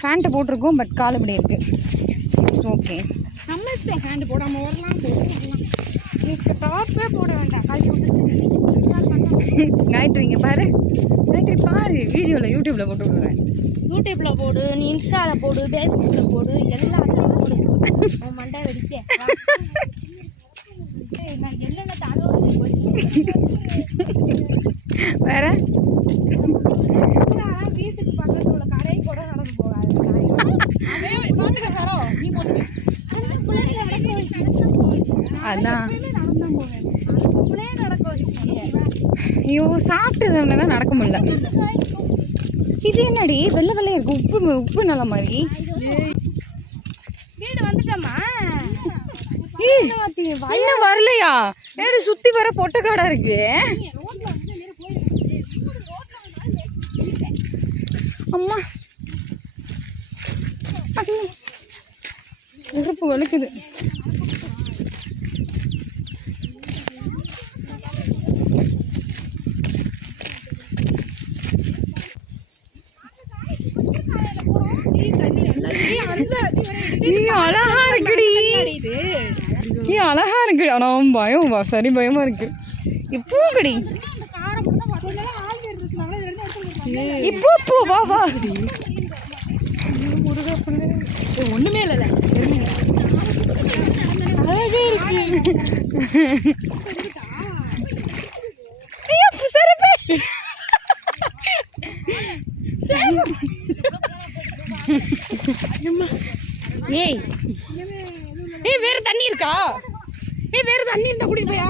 ஃபேண்ட்டை போட்டிருக்கோம், பட் கால் இப்படி இருக்கு. ஓகே, நம்ம இஷ்டம். ஹேண்டு போடாமல் வரலாம், போடலாம். நீ டாப்பே போட வேண்டாம். காய்ச்சி விட்டு காயத்ரிங்க பாரு, காயத்ரி பாரு, வீடியோவில் யூடியூப்பில் போட்டு விடுவேன். யூடியூப்பில் போடு, நீ இன்ஸ்டாவில் போடு, ஃபேஸ்புக்கில் போடு, எல்லாத்துலையும் போடு. உன் மண்டை வெடிக்க நான் என்னென்ன தகவல் வேற வீட்டுக்கு பக்கத்தில் உள்ள கடையை கூட நடந்து போகாது. பார்த்துக்க சாரோ, நீ போட்டு அதான் நடந்தான் போவேன். நடக்க வச்சுக்கோங்க. ஐயோ, சாப்பிட்டதுல தான் நடக்க முடியல. இது என்னடி வெள்ளை வெள்ளையா இருக்கு, உப்பு நல்ல மாதிரி. வீடு வந்துட்டோமா? இன்னும் வரலையா? ஏடி சுத்தி வர பொட்டக்காடா இருக்கு. அம்மா செருப்பு வலிக்குது. அழகா இருக்குடி, அழகா இருக்கு. ஆனா பயம், சரி பயமா இருக்கு. இப்போங்கடி இப்போ வா வா. ஒண்ணுமே இல்ல, அழகே இருக்கு. ஏய், வேற தண்ணி இருக்கா? வேற தண்ணி இருந்தா குடிக்க போயா?